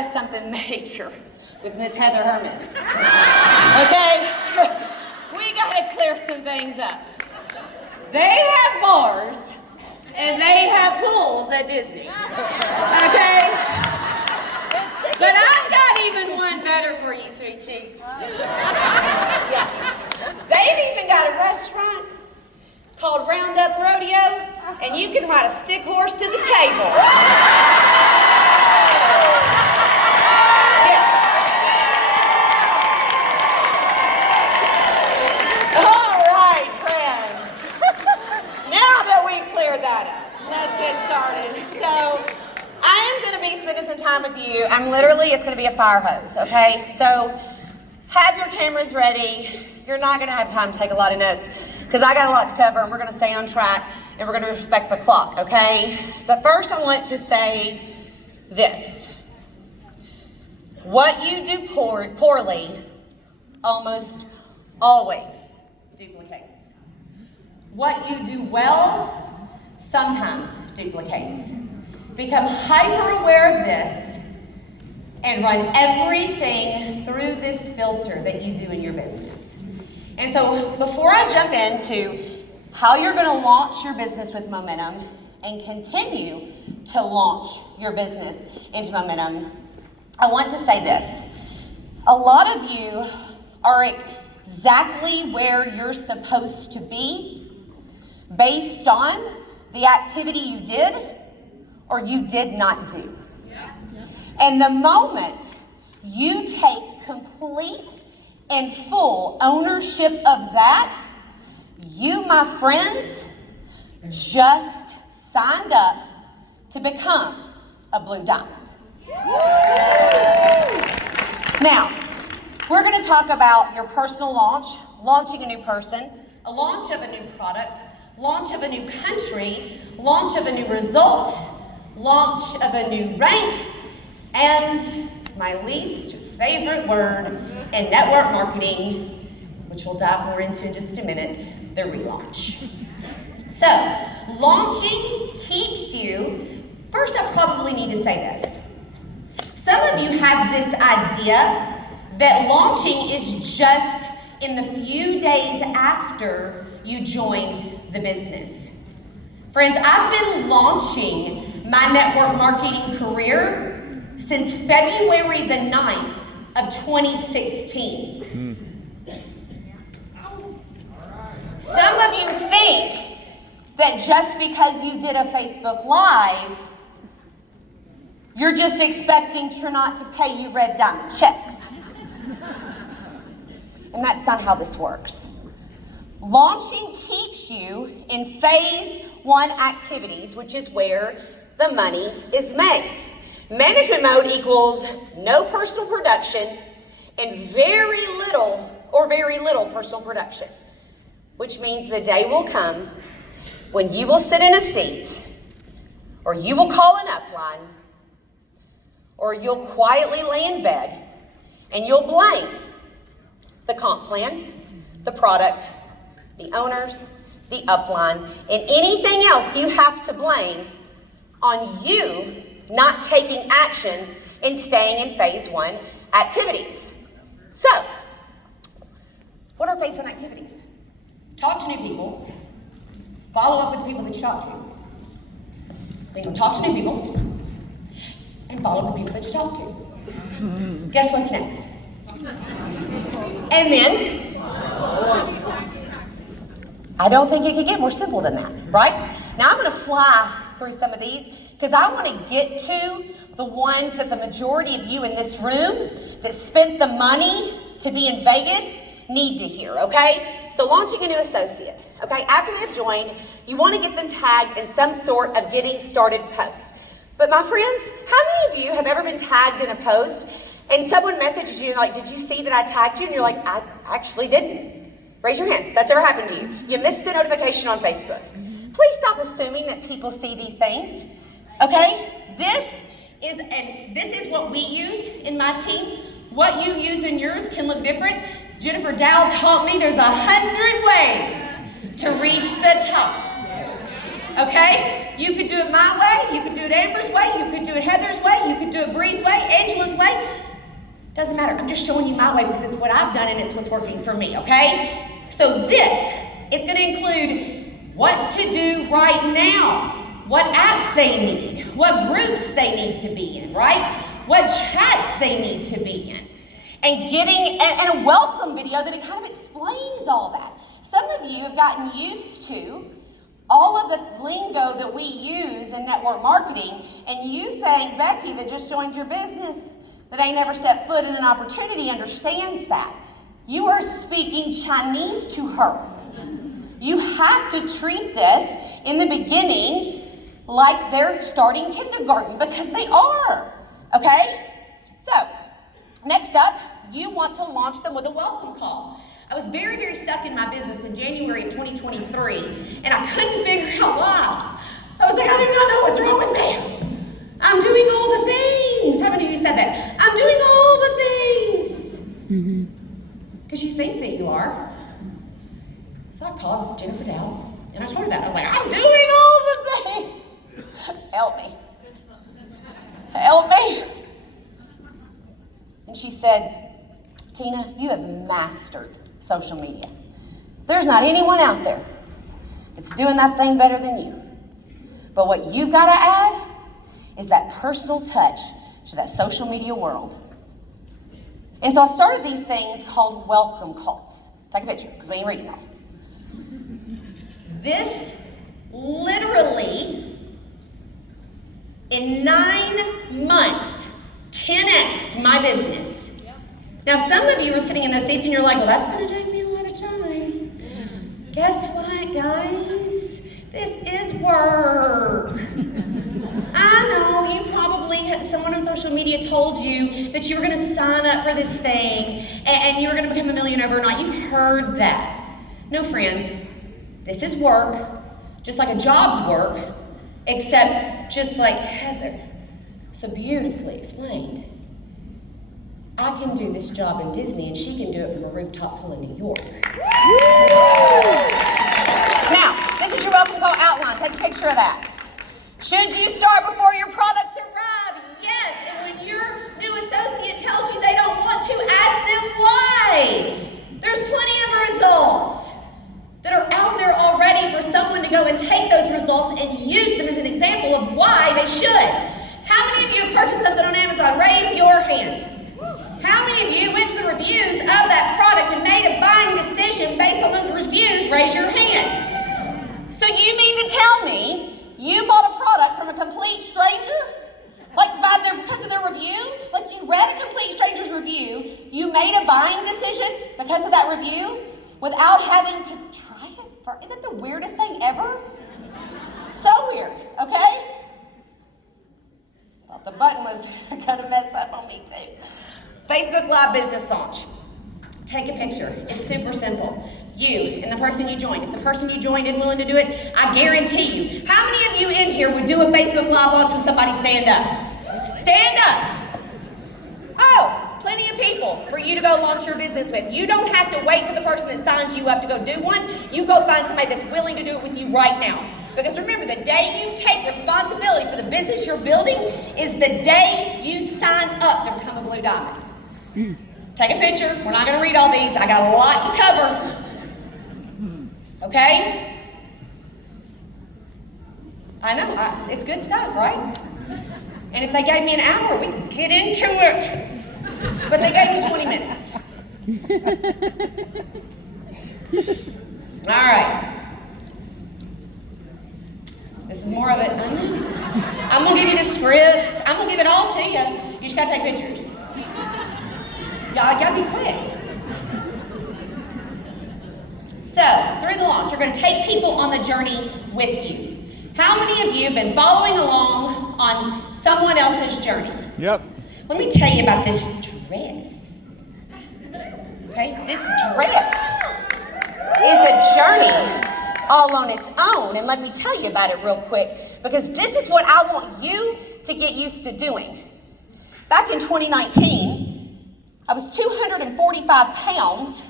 address something major with Miss Heather Hermes. Okay? We gotta clear some things up. They have bars and they have pools at Disney. Okay? But I've got even one better for you, sweet cheeks. Yeah. They've even got a restaurant called Roundup Rodeo, and you can ride a stick horse to the table. Yeah. All right, friends. Now that we've cleared that up, let's get started. So, I am going to be spending some time with you. It's going to be a fire hose, okay? So, have your cameras ready. You're not going to have time to take a lot of notes because I got a lot to cover and we're going to stay on track and we're going to respect the clock, okay? But first I want to say this. What you do poorly almost always duplicates. What you do well sometimes duplicates. Become hyper aware of this and run everything through this filter that you do in your business. And so before I jump into how you're going to launch your business with momentum and continue to launch your business into momentum, I want to say this. A lot of you are exactly where you're supposed to be based on the activity you did or you did not do. And the moment you take complete and full ownership of that, you, my friends, just signed up to become a blue diamond. Now, we're going to talk about your personal launch, launching a new person, a launch of a new product, launch of a new country, launch of a new result, launch of a new rank, and my least favorite word in network marketing, which we'll dive more into in just a minute, the relaunch. So, launching keeps you, first I probably need to say this. Some of you have this idea that launching is just in the few days after you joined the business. Friends, I've been launching my network marketing career since February the 9th of 2016. Some of you think that just because you did a Facebook Live, you're just expecting Trinot to pay you red diamond checks. And that's not how this works. Launching keeps you in phase 1 activities, which is where the money is made. Management mode equals no personal production and very little personal production, which means the day will come when you will sit in a seat, or you will call an upline, or you'll quietly lay in bed and you'll blame the comp plan, the product, the owners, the upline, and anything else you have to blame on you not taking action and staying in phase 1 activities. So, what are phase 1 activities? Talk to new people, follow up with the people that you talk to. Then go talk to new people, and follow up with people that you talk to. Guess what's next? And then, I don't think it could get more simple than that, right? Now I'm gonna fly through some of these because I want to get to the ones that the majority of you in this room that spent the money to be in Vegas need to hear, okay? So launching a new associate, okay? After they've joined, you want to get them tagged in some sort of getting started post. But my friends, how many of you have ever been tagged in a post and someone messages you like, did you see that I tagged you? And you're like, I actually didn't. Raise your hand. That's ever happened to you. You missed a notification on Facebook. Please stop assuming that people see these things, okay? This is what we use in my team. What you use in yours can look different. Jennifer Dow taught me there's 100 ways to reach the top, okay? You could do it my way, you could do it Amber's way, you could do it Heather's way, you could do it Bree's way, Angela's way, Doesn't matter. I'm just showing you my way because it's what I've done and it's what's working for me, okay? So it's going to include what to do right now, what apps they need, what groups they need to be in, right? What chats they need to be in. And a welcome video that it kind of explains all that. Some of you have gotten used to all of the lingo that we use in network marketing, and you think Becky that just joined your business, that ain't never stepped foot in an opportunity, understands that. You are speaking Chinese to her. You have to treat this in the beginning like they're starting kindergarten, because they are, okay? So, next up, you want to launch them with a welcome call. I was very, very stuck in my business in January of 2023, and I couldn't figure out why. I was like, I do not know what's wrong with me. I'm doing all the things. How many of you said that? I'm doing all the things. Because you think that you are. So I called Jennifer Dow, and I told her that. I was like, I'm doing all the things. Help me. Help me. And she said, Tina, you have mastered social media. There's not anyone out there that's doing that thing better than you. But what you've got to add is that personal touch to that social media world. And so I started these things called welcome calls. Take a picture, because we ain't reading them. This literally, in 9 months, 10x'd my business. Now, some of you are sitting in those seats and you're like, well, that's going to take me a lot of time. Guess what, guys? This is work. I know you probably had someone on social media told you that you were going to sign up for this thing and you were going to become a millionaire overnight. You've heard that. No, friends, this is work, just like a job's work, except just like Heather so beautifully explained. I can do this job in Disney and she can do it from a rooftop pool in New York. Now, this is your welcome call outline. Take a picture of that. Should you start before your products arrive? Yes. And when your new associate tells you they don't want to, ask them why. There's plenty of results that are out there already for someone to go and take those results and use them as an example of why they should. How many of you have purchased something on Amazon? Raise your hand. How many of you went to the reviews of that product and made a buying decision based on those reviews? Raise your hand. So you mean to tell me you bought a product from a complete stranger? Like because of their review? Like you read a complete stranger's review, you made a buying decision because of that review without having to try it? Isn't that the weirdest thing ever? So weird, okay? Thought the button was gonna mess up on me too. Facebook Live business launch. Take a picture. It's super simple. You and the person you joined. If the person you joined isn't willing to do it, I guarantee you. How many of you in here would do a Facebook Live launch with somebody stand up? Stand up. Oh, plenty of people for you to go launch your business with. You don't have to wait for the person that signs you up to go do one. You go find somebody that's willing to do it with you right now. Because remember, the day you take responsibility for the business you're building is the day you sign up to become a Blue Diamond. Take a picture. We're not going to read all these. I got a lot to cover. Okay? I know. It's good stuff, right? And if they gave me an hour, we could get into it. But they gave me 20 minutes. All right. This is more of it. I know. I'm going to give you the scripts. I'm going to give it all to you. You just got to take pictures. Y'all gotta be quick. So, through the launch, you're gonna take people on the journey with you. How many of you have been following along on someone else's journey? Yep. Let me tell you about this dress. Okay, this dress is a journey all on its own, and let me tell you about it real quick, because this is what I want you to get used to doing. Back in 2019, I was 245 pounds.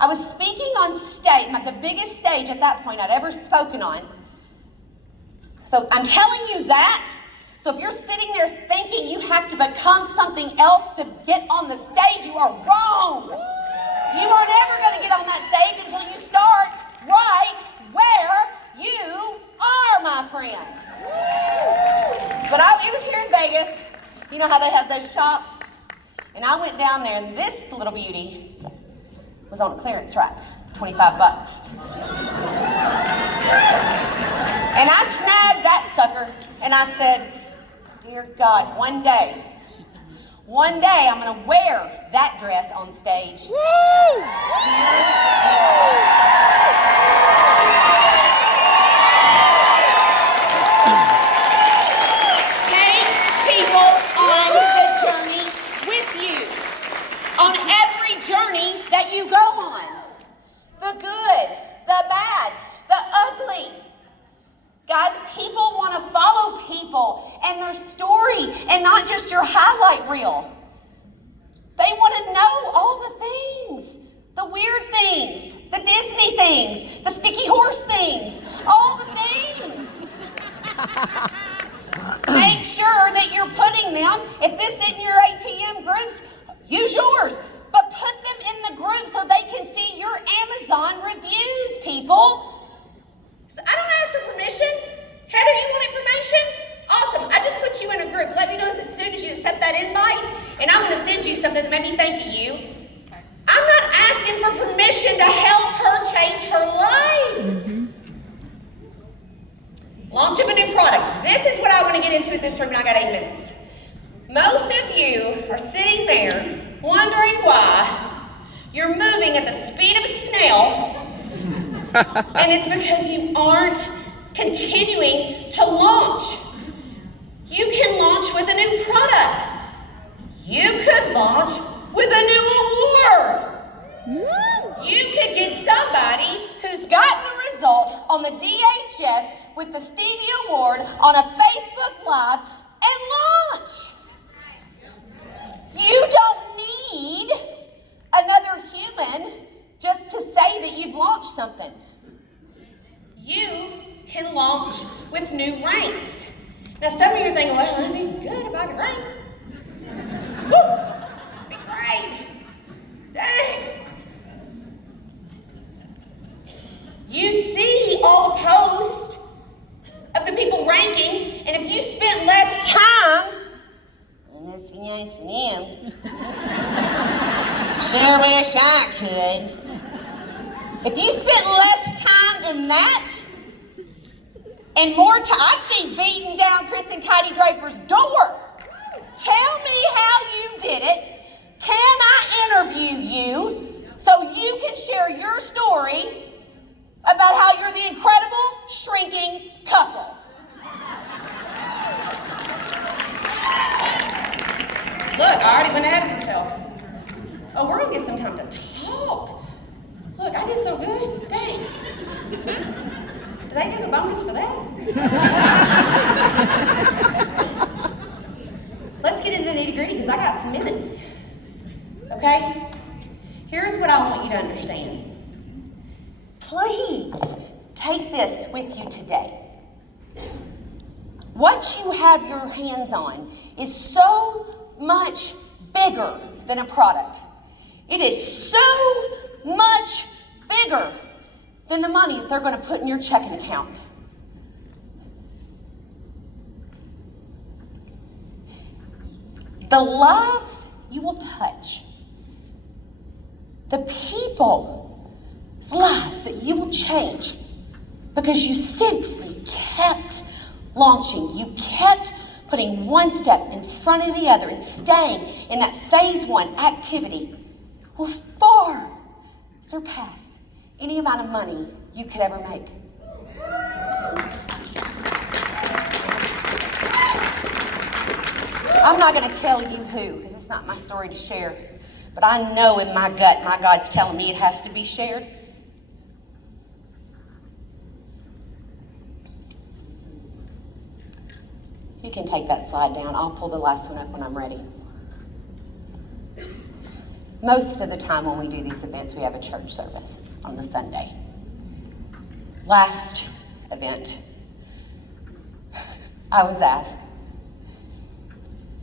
I was speaking on stage, the biggest stage at that point I'd ever spoken on. So I'm telling you that So if you're sitting there thinking you have to become something else to get on the stage, you are wrong. You are never going to get on that stage until you start right where you are, my friend. But it was here in Vegas. You know how they have those shops? And I went down there, and this little beauty was on a clearance rack for 25 bucks. And I snagged that sucker, and I said, dear God, one day I'm gonna wear that dress on stage. Woo! Take people on the journey with you. On every journey that you go on. The good, the bad, the ugly. Guys, people want to follow people and their story and not just your highlight reel. They want to know all the things, the weird things, the Disney things, the sticky horse things, all the things. Make sure that you're putting them, if this isn't your ATM groups, use yours, but put them in the group so they can see your Amazon reviews, people. So I don't ask for permission. Heather, you want information? Awesome. I just put you in a group. Let me know as soon as you accept that invite, and I'm going to send you something that made me think of you. Okay. I'm not asking for permission to help her change her life. Launch of a new product. This is what I want to get into at this term, and I got 8 minutes. Most of you are sitting there wondering why you're moving at the speed of a snail. And it's because you aren't continuing to launch. You can launch with a new product. You could launch with a new award. You could get somebody who's gotten a result on the DHS with the Stevie Award on a Facebook Live and launch. You don't need another human just to say that you've launched something. You can launch with new ranks. Now some of you are thinking, well, that'd be good if I could rank. Woo! That'd be great. Dang. You see all the posts of the people ranking, and if you spent less time, and this would be nice for you. Sure wish I could. If you spent less time in that, and more time, I'd be beating down Chris and Katie Draper's door. Tell me how you did it. Can I interview you so you can share your story about how you're the incredible shrinking couple? Look, I already went ahead of myself. Oh, we're gonna get some time to talk. Look, I did so good. Dang. Did they give a bonus for that? Let's get into the nitty-gritty because I got some minutes. Okay? Here's what I want you to understand. Please take this with you today. What you have your hands on is so much bigger than a product. It is so much bigger than the money that they're going to put in your checking account. The lives you will touch, the people's lives that you will change because you simply kept launching. You kept putting one step in front of the other and staying in that phase one activity will far surpass any amount of money you could ever make. I'm not going to tell you who, because it's not my story to share, but I know in my gut, my God's telling me it has to be shared. You can take that slide down. I'll pull the last one up when I'm ready. Most of the time when we do these events, we have a church service on the Sunday. Last event, I was asked,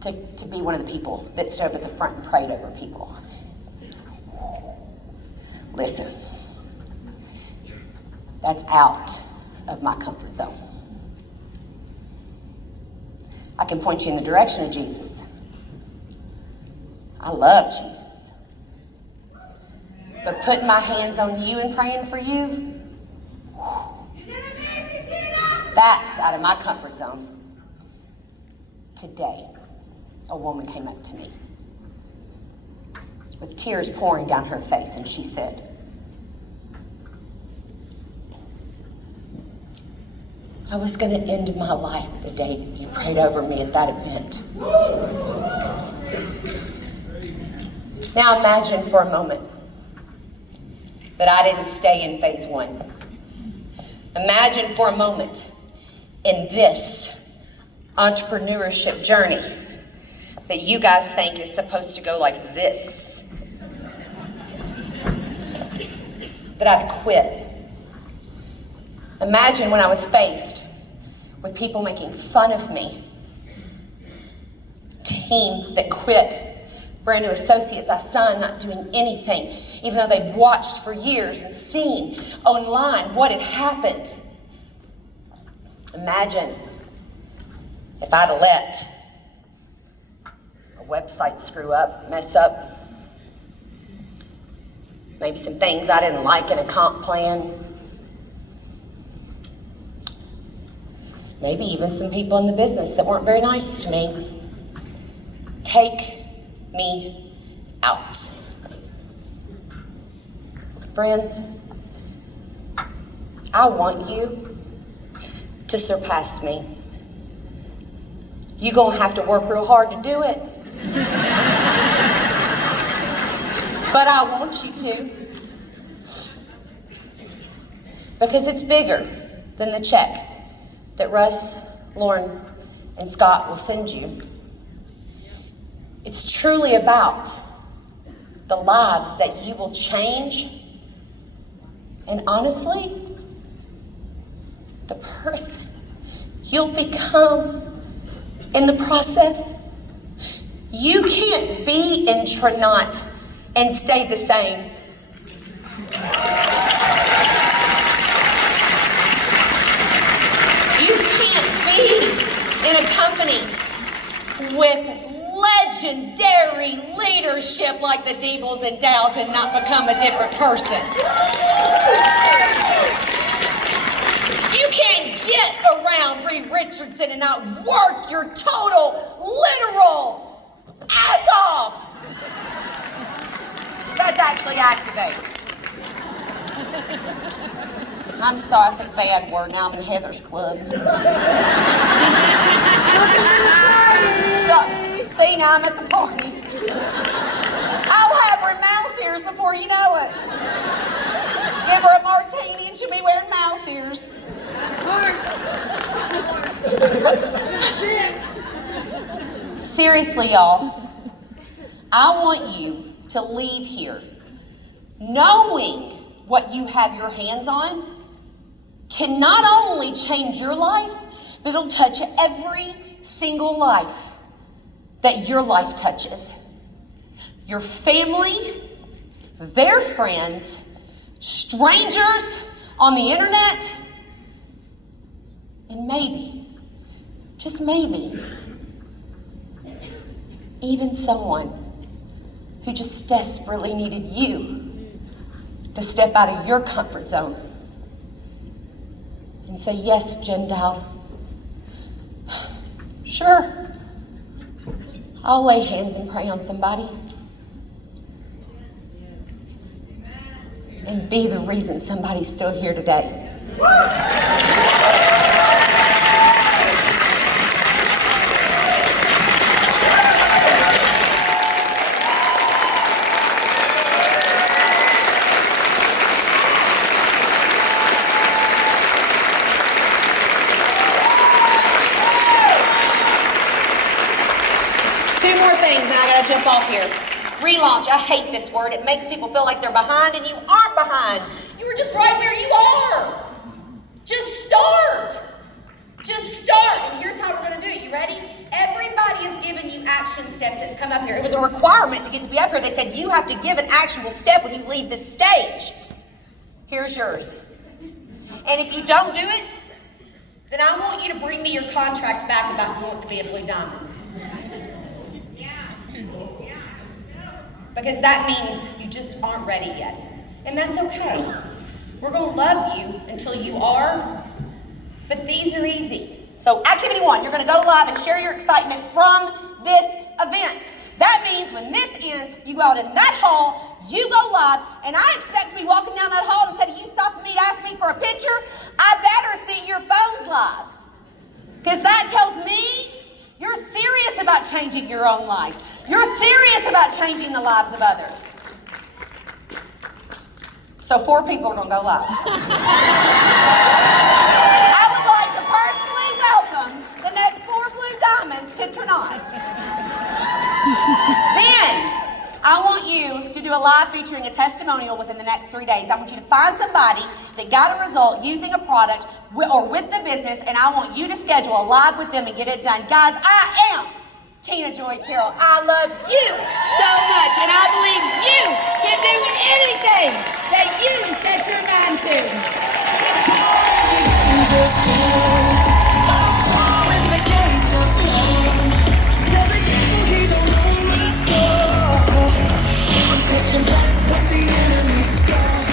to be one of the people that stood up at the front and prayed over people. Listen, that's out of my comfort zone. I can point you in the direction of Jesus. I love Jesus. But putting my hands on you and praying for you, that's out of my comfort zone. Today, a woman came up to me with tears pouring down her face, and she said, I was going to end my life the day that you prayed over me at that event. Now imagine for a moment that I didn't stay in phase 1. Imagine for a moment in this entrepreneurship journey that you guys think is supposed to go like this, that I'd quit. Imagine when I was faced with people making fun of me, team that quit, brand new associates I signed not doing anything, even though they'd watched for years and seen online what had happened. Imagine if I'd have let a website screw up, mess up, maybe some things I didn't like in a comp plan, maybe even some people in the business that weren't very nice to me. Take me out. Friends, I want you to surpass me. You're gonna have to work real hard to do it. But I want you to. Because it's bigger than the check that Russ, Lauren, and Scott will send you. It's truly about the lives that you will change, and honestly, the person you'll become in the process. You can't be in Trinont and stay the same. In a company with legendary leadership like the Deebles and Dowds and not become a different person. You can't get around Reed Richardson and not work your total, literal ass off. That's actually activate. I'm sorry, I said a bad word. Now I'm in Heather's club. See, now I'm at the party. I'll have her in mouse ears before you know it. Give her a martini and she'll be wearing mouse ears. Seriously, y'all, I want you to leave here knowing what you have your hands on can not only change your life, but it'll touch every single life that your life touches. Your family, their friends, strangers on the internet, and maybe, just maybe, even someone who just desperately needed you to step out of your comfort zone and say, yes, Gentile, sure, I'll lay hands and pray on somebody and be the reason somebody's still here today. Two more things and I gotta jump off here. Relaunch, I hate this word. It makes people feel like they're behind and you aren't behind. You were just right where you are. Just start. Just start, and here's how we're gonna do it. You ready? Everybody is giving you action steps that's come up here. It was a requirement to get to be up here. They said you have to give an actual step when you leave the stage. Here's yours. And if you don't do it, then I want you to bring me your contract back about wanting to be a blue diamond. Because that means you just aren't ready yet. And that's okay. We're gonna love you until you are, but these are easy. So activity 1, you're gonna go live and share your excitement from this event. That means when this ends, you go out in that hall, you go live, and I expect to be walking down that hall and instead of you stopping me to ask me for a picture, I better see your phones live. Because that tells me you're serious about changing your own life. You're serious about changing the lives of others. So 4 people are gonna go live. I would like to personally welcome the next 4 blue diamonds to tonight. Then, I want you to do a live featuring a testimonial within the next 3 days. I want you to find somebody that got a result using a product or with the business, and I want you to schedule a live with them and get it done. Guys, I am Tina Joy Carroll. I love you so much, and I believe you can do anything that you set your mind to.